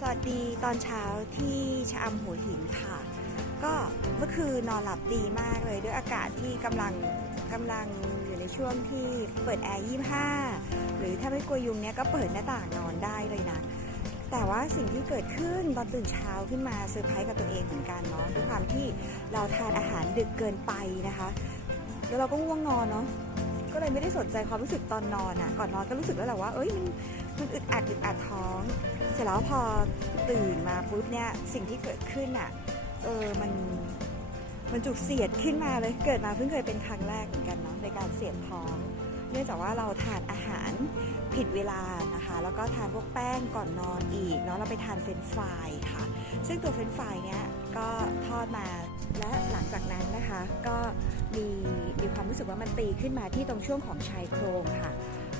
สวัสดีตอนเช้าที่ชะอำหัวหินค่ะ ก็เมื่อคืนนอนหลับดีมากเลยด้วยอากาศที่กำลังกำลังอยู่ในช่วงที่เปิดแอร์ 25 หรือถ้าไม่กลัวยุงเนี้ยก็เปิดหน้าต่างนอนได้เลยนะ แต่ว่าสิ่งที่เกิดขึ้นตอนตื่นเช้าขึ้นมาเซอร์ไพรส์กับตัวเองเหมือนกันเนาะด้วยความที่เราทานอาหารดึกเกินไปนะคะ แล้วเราก็ง่วงนอนเนาะ ก็เลยไม่ได้สนใจความรู้สึกตอนนอนอะ่ะ ก่อนนอนก็รู้สึกแล้วแหละว่า เอ้ยมันมันอึดอัดอึดอัดท้อง เสร็จแล้วพอตื่นมาปุ๊บเนี่ยสิ่งที่เกิดขึ้นอะ่ะ เออมันมันจุกเสียดขึ้นมาเลย เกิดมาเพิ่งเคยเป็นครั้งแรกเหมือนกันเนาะในการเสียดท้อง เนื่องจากว่าเราทานอาหารผิดเวลานะคะ แล้วก็ทานพวกแป้งก่อนนอนอีกเนาะเราไปทานเฟรนฟรายค่ะ ซึ่งตัวเฟรนฟรายเนี้ยก็ทอดมา และหลังจากนั้นนะคะก็มีมีความรู้สึกว่ามันตีขึ้นมาที่ตรงช่วงของชายโครงค่ะ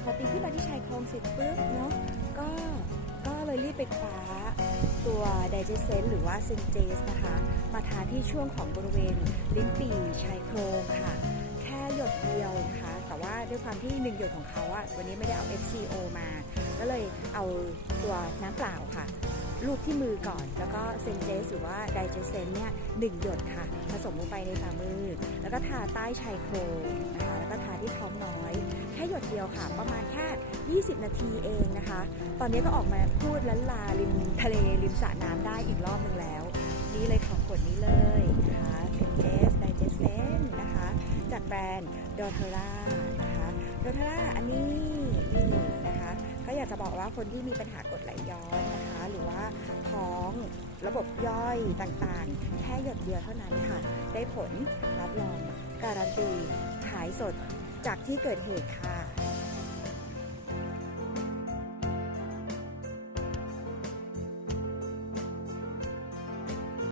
พอตีขึ้นมาที่ชายโครงเสร็จปุ๊บเนาะก็ก็เลยรีบไปคว้าตัว d i g e s t หรือว่า s y n t a s นะคะ มาทาที่ช่วงของบริเวณลิ้นปี่ชายโครงค่ะ แค่หยดเดียวนะคะ แต่ว่าด้วยความที่หนึ่งหยดของเขาอะวันนี้ไม่ได้เอา FCO มา ก็เลยเอาตัวน้ำเปล่าค่ะลูบที่มือก่อนแล้วก็ รือว่าไดเจเซนเนี่ยหนึ่งหยดค่ะ ผสมลงไปในฝ่ามือ แล้วก็ทาใต้ชายโครงนะคะ แล้วก็ทาที่ท้องน้อย แค่หยดเดียวค่ะ ประมาณแค่ 20 นาทีเองนะคะ ตอนนี้ก็ออกมาพูดลันลาริมทะเลริมสระน้ำได้อีกรอบหนึ่งแล้ว นี่เลยค่ะขวดนี้เลยนะคะเซนเจสไดเจเซนนะคะ จากแบรนด์ดอเทอร่านะคะดอเทอร่าอันนี้นี่นะคะ ก็อยากจะบอกว่าคนที่มีปัญหากดไหลย้อนนะคะ ระบบย่อยต่างๆ แค่หยดเดียวเท่านั้นค่ะ ได้ผลรับรองการันตีขายสดจากที่เกิดเหตุค่ะ